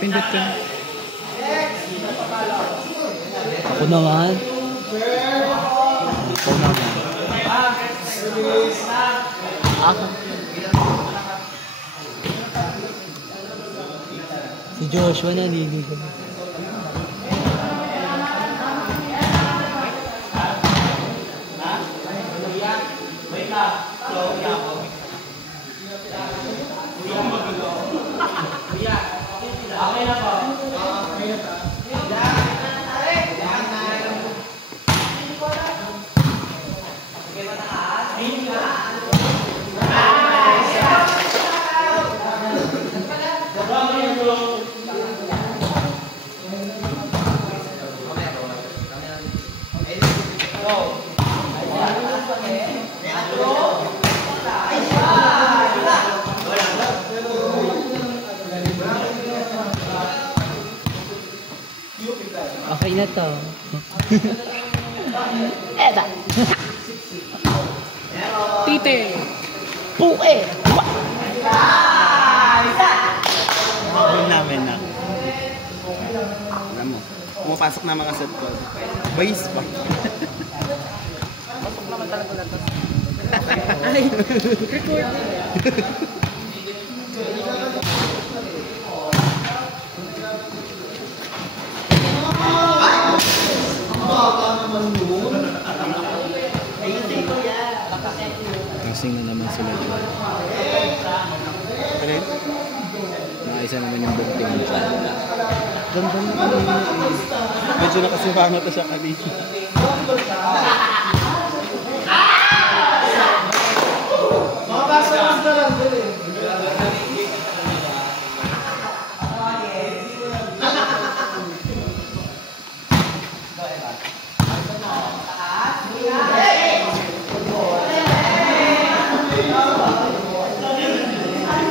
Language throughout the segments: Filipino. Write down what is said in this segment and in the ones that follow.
Pindot ka. Ako naman. Ako naman. Ako. Si Joshua naliligo. Okay na to. Eta. Tite. Puke. Gawin namin na. Alam mo, pumapasok na mga set ko. Bayis pa. Pasok naman talaga lahat. Ay, record. Kasing na naman sila. Naisa naman yung bunting mo. Ganda na kanina eh. Medyo nakasirama to siya kanina.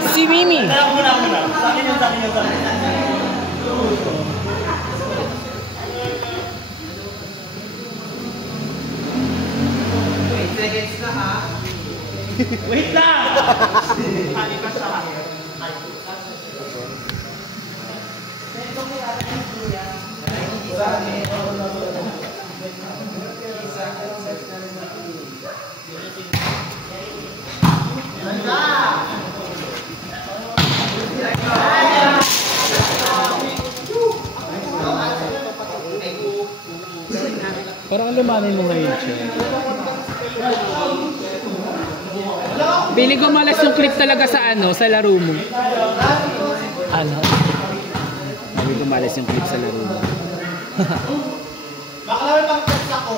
Si Mimi. Muna. Sa akin yung. Wait seconds na ha. Wait lang! Parang lumanin mo ngayon siya. Pili ko malas yung clip talaga sa sa laro mo. Ano? Sabi ko malas yung clip sa laro mo. Baka naman pang test ako.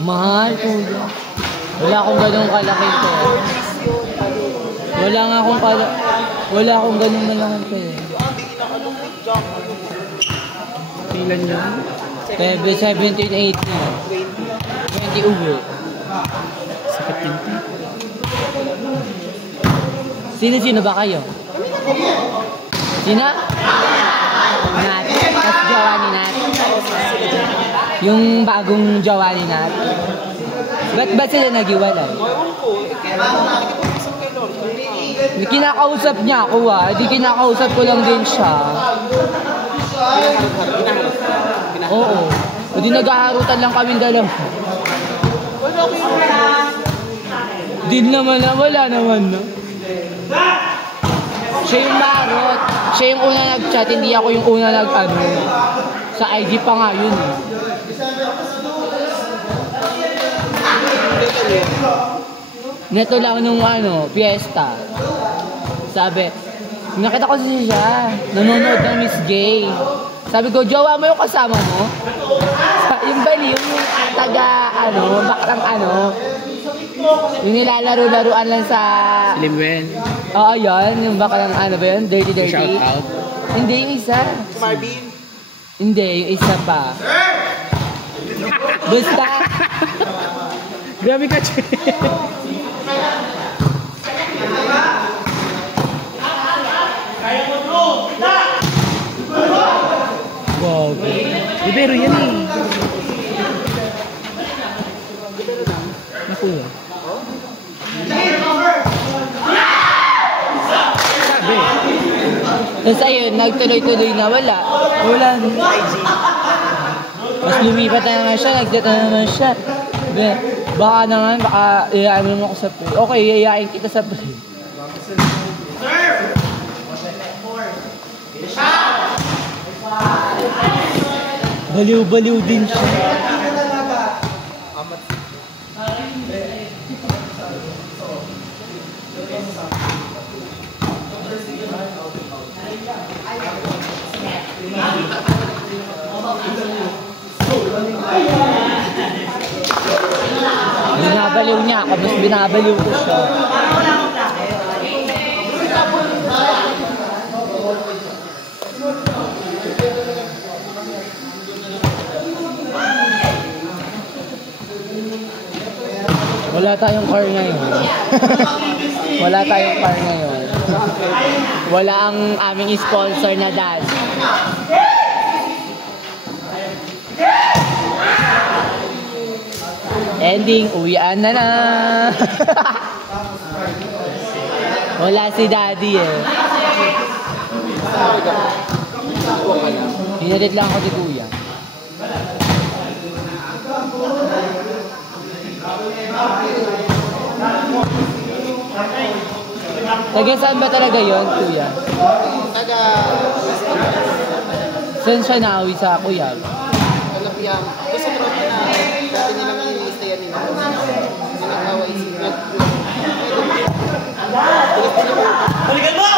Mahal ko. Wala akong ganun kalaki ko. Wala akong ganun malaki ko. Pilan niya? Pebe 17, 18. 20 ubo. Sakit yun. Sino ba kayo? Sino? Nat. Tapos jowa ni Nat. Yung bagong jowa ni Nat. Ba't sila nag-iwalay? Kinakausap niya ako Di kinakausap ko lang din siya. Oo. Hindi naghaharutan lang kami dalawa. Din naman na, wala naman na. Siya yung marot. Siya yung una nag-chat, hindi ako yung una nag-ano. Sa IG pa nga yun eh. Neto lang nung fiesta. Sabi, nakita ko siya, nanonood ng Miss Gay. Sabi ko, jowa mo yung kasama mo? Yung bali, yung taga, baklang yung nilalaro-laruan lang sa... Limwen. Oo, yun. Yung baklang ba yun? Dirty. Shout out. Hindi, yung isa. Marvin? Hindi, yung isa pa. Basta. Grabe ka, Che. Wow. Libero yan eh. Naku. Tapos ayun, nagtuloy-tuloy na wala. Wala. Mas lumipat na naman siya, nag-chat na naman siya. Baka naman, baka iyayain mo ako sa play. Okay, iyayain kita sa play. Baliw-baliw din siya. Binabaliw niya ako, mas binabaliw ko siya. Wala tayong car ngayon. Wala tayong car ngayon. Wala ang aming sponsor na dad. Ending, uwian na na. Wala si daddy eh. Hinalit lang ako si kuya. Taga saan ba talaga yon, kuya? Taga... Saan siya naawi sa kuya? Kalapiyang. Gusto ko na dati nilang i-stayan nila. Nag-away sila. Balikan mo!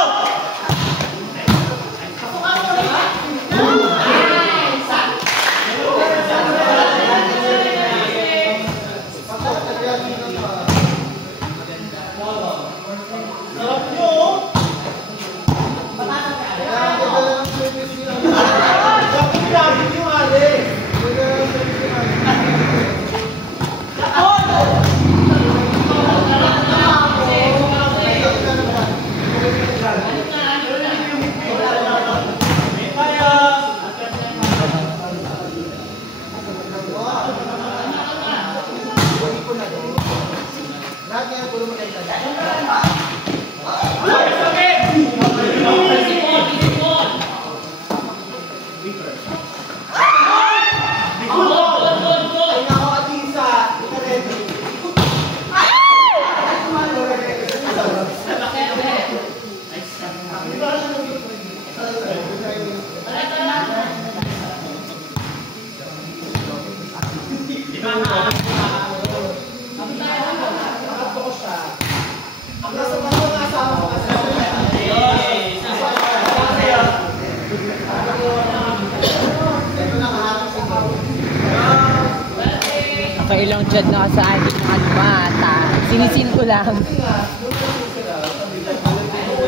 Nakailang chat na sa aking mga mata. Sinisin ko lang.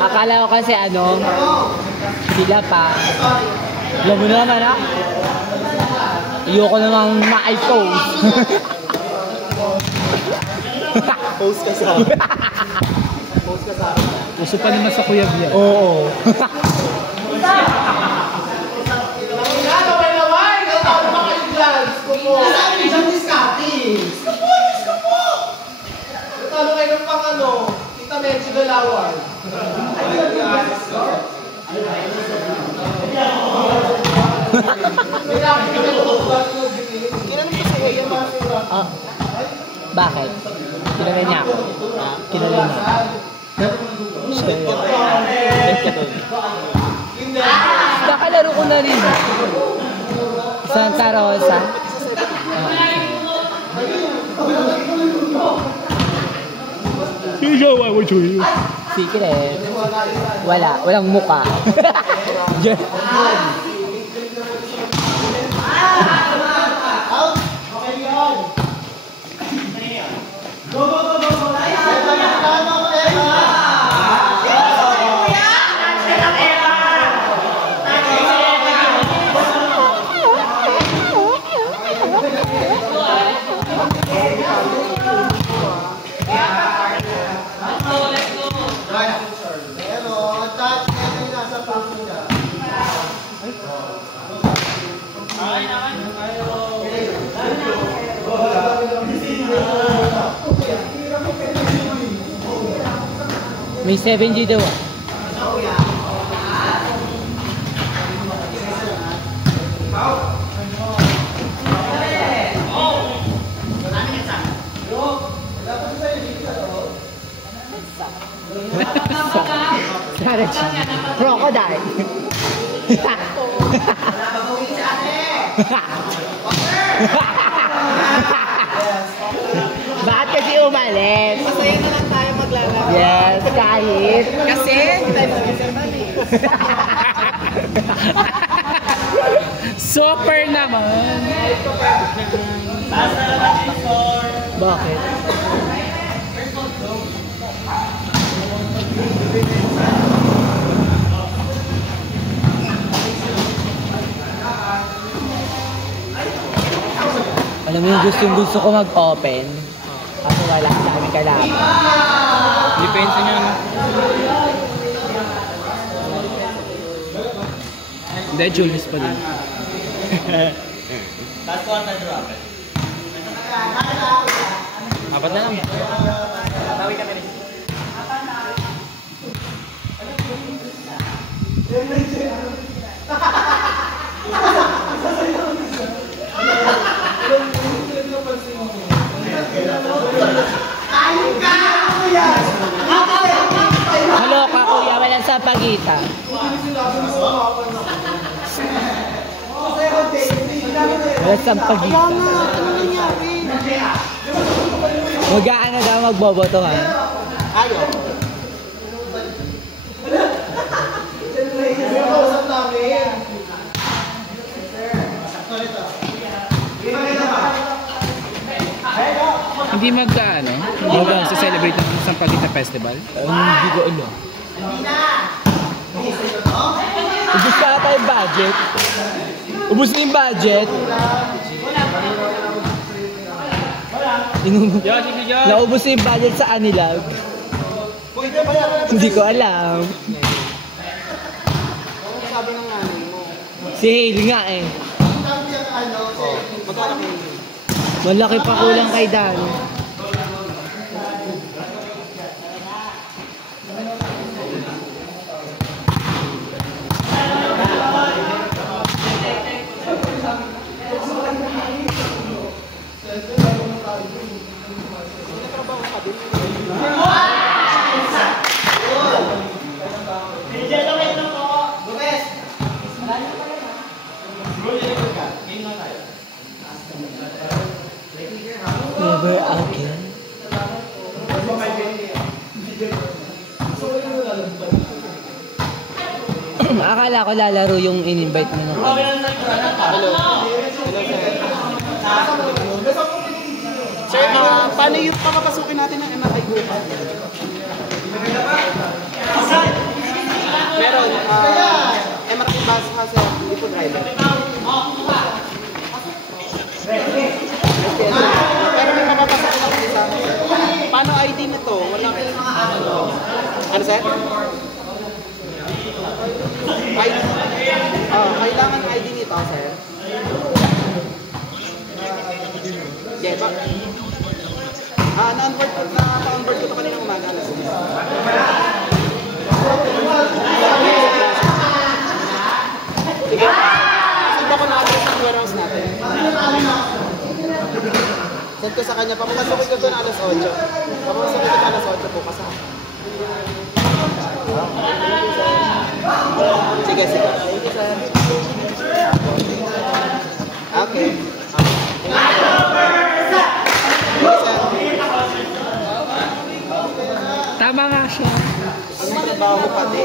Akala ko kasi sila pa. Alam mo naman ha? Ayoko namang ma-i-post. Post ka sa akin. Post ka sa akin. Uso pa naman sa Kuya Bia. Oo. Talo kayo ng pang Tita Medyo Galawan. Kailan mo kasi yan mga Bakit? Kinalay niya ako. Kinalay niya. Kakalaro ko na rin. Santa Rosa. Secret. Walang muka. May 7G daw. Strategy. Crocodile. Bakit kasi umalis? Masaya na lang tayo maglalaro. Yes, kahit. Kasi, hindi tayo mag-isang Super naman! Bakit? Alam mo yung gusto ko mag-open. Ako wala sa aming kalaban. Depensa niya, no? Hindi, Julius pa din. Apat na lang. Maloka kuya, walang sapagitan. Walang sapagitan. Magaan na daw magbobotohan. Ayaw. Hindi magkaano? Hindi ba sa celebrate ng Sampaguita Festival? Hindi ko alam. Ubus ka ata yung budget. Ubus na yung budget. Naubos na yung budget sa Anilag. Hindi ko alam. Sabi ng nanay mo. Si Hale nga eh. Magkala kayo. Malaki pa kulang kay Dan. Never again. Akala ko lalaro yung in-invite mo nung Hello. Sir, paano yung papapasukin natin ng MRI group? Meron, MRI bus has a lipo driver. Pero may papapasukin ako isa. Paano ID nito? Walang... Ano sir? ID. Kailangan ID nito, sir. Yeah, ba? Na-onboard ko, na-onboard ko ito kanina umaga. Sige. Send ako na address ng warehouse natin. Send ko sa kanya. Papapasukin ko ito na alas 8. Papapasukin ko ito na alas 8 po kasi. Sige, sige. Thank you, sir. Okay. Tama nga siya. Ang mga bago pati.